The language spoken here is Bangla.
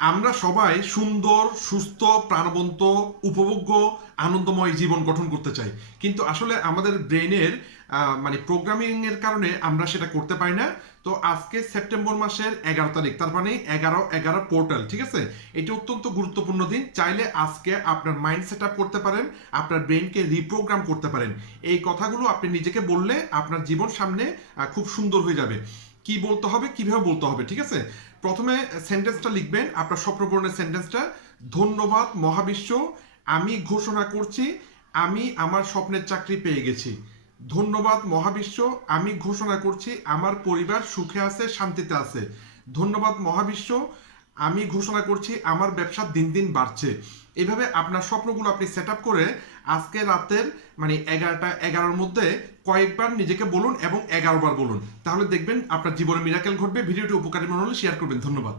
আমরা সবাই সুন্দর, সুস্থ, প্রাণবন্ত, উপভোগ্য, আনন্দময় জীবন গঠন করতে চাই, কিন্তু আসলে আমাদের ব্রেনের মানে প্রোগ্রামিং এর কারণে আমরা সেটা করতে পারি না। তো আজকে সেপ্টেম্বর মাসের 11 তারিখ, তার মানে 11/11 পোর্টাল, ঠিক আছে? এটি অত্যন্ত গুরুত্বপূর্ণ দিন। চাইলে আজকে আপনার মাইন্ড সেট আপ করতে পারেন, আপনার ব্রেনকে রিপ্রোগ্রাম করতে পারেন। এই কথাগুলো আপনি নিজেকে বললে আপনার জীবন সামনে খুব সুন্দর হয়ে যাবে। কি বলতে হবে, কিভাবে বলতে হবে, ঠিক আছে? প্রথমে সেন্টেন্সটা লিখবেন, আপনার স্বপ্নপূরণের সেন্টেন্সটা। ধন্যবাদ মহাবিশ্ব, আমি ঘোষণা করছি আমি আমার স্বপ্নের চাকরি পেয়ে গেছি। ধন্যবাদ মহাবিশ্ব, আমি ঘোষণা করছি আমার পরিবার সুখে আছে, শান্তিতে আছে। ধন্যবাদ মহাবিশ্ব, আমি ঘোষণা করছি আমার ব্যবসা দিন দিন বাড়ছে। এইভাবে আপনার স্বপ্নগুলো আপনি সেট আপ করে আজকে রাতের মানে 11টা 11-র মধ্যে কয়েকবার নিজেকে বলুন এবং 11 বার বলুন। তাহলে দেখবেন আপনার জীবনে মিরাকেল ঘটবে। ভিডিওটি উপকারী মনে হলে শেয়ার করবেন। ধন্যবাদ।